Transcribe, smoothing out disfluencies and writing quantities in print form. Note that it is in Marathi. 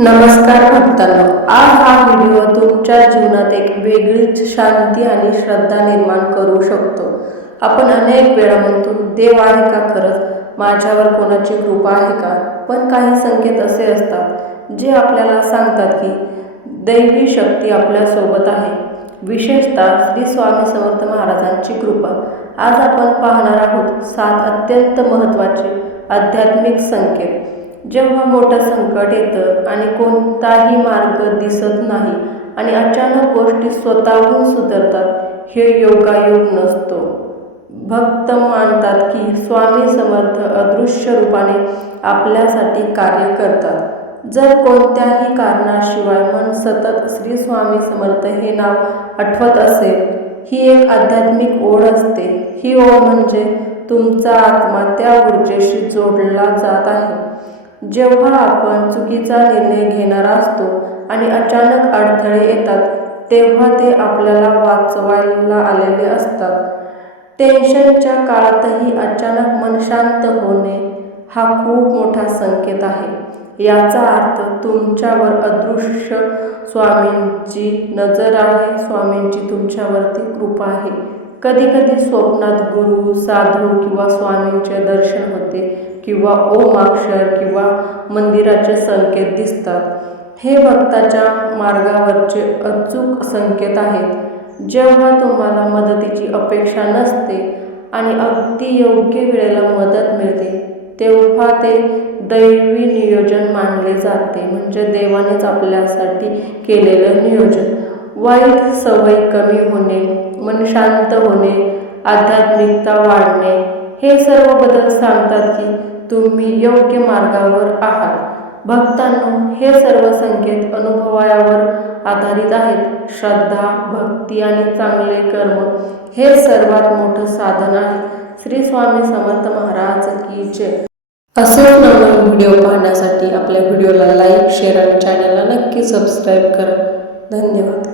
नमस्कार भक्तांनो, आज हा व्हिडिओ तुमच्या जीवनात एक वेगळीच शांती आणि श्रद्धा निर्माण करू शकतो. आपण अनेक वेळा म्हणतो, देव आहे का खरंच, माझ्यावर कोणाची कृपा आहे का? पण काही संकेत असे असतात जे आपल्याला सांगतात की दैवी शक्ती आपल्यासोबत आहे, विशेषतः श्री स्वामी समर्थ महाराजांची कृपा. आज आपण पाहणार आहोत 7 अत्यंत महत्त्वाचे आध्यात्मिक संकेत. जेव्हा मोठं संकट येतं आणि कोणताही मार्ग दिसत नाही आणि अचानक गोष्टी स्वतःहून सुधारतात, हे योगायोग नसतो. भक्त मानतात की स्वामी समर्थ अदृश्य रूपाने आपल्यासाठी कार्य करतात. जर कोणत्याही कारणाशिवाय मन सतत श्री स्वामी समर्थ हे नाव आठवत असेल, ही एक आध्यात्मिक ओढ असते. ही ओढ म्हणजे तुमचा आत्मा त्या ऊर्जेशी जोडला जात आहे. जेव्हा आपण चुकीचा निर्णय घेणार असतो आणि अचानक अडथळे येतात, तेव्हा ते आपल्याला वाचवायला आलेले असतात. टेन्शनच्या काळातही अचानक मन शांत होणे हा खूप मोठा संकेत आहे. याचा अर्थ तुमच्यावर अदृश्य स्वामींची नजर आहे, स्वामींची तुमच्यावरती कृपा आहे. कधी स्वप्नात गुरु, साधू किंवा स्वामींचे दर्शन होते किंवा ओमाक्षर किंवा मंदिराचे संकेत दिसतात. हे भक्ताच्या मार्गावरचे अचूक संकेत आहेत. जेव्हा तुम्हाला मदतीची अपेक्षा नसते आणि अगदी योग्य वेळेला मदत मिळते, तेव्हा ते दैवी नियोजन मानले जाते, म्हणजे देवानेच आपल्यासाठी केलेलं नियोजन. वाईट सवयी कमी होणे, मन शांत होणे, आध्यात्मिकता वाढणे, हे सर्व बदल सांगतात की तुम्ही योग्य मार्गावर आहात. भक्तांनो, हे सर्व संकेत अनुभवावर आधारित आहेत. श्रद्धा, भक्ती आणि चांगले कर्म हे सर्वात मोठं साधन आहे. श्री स्वामी समर्थ महाराज की जय. असेच नवीन व्हिडिओ पाहण्यासाठी आपल्या व्हिडिओला लाईक, शेअर आणि चॅनलला नक्की सबस्क्राईब करा. धन्यवाद.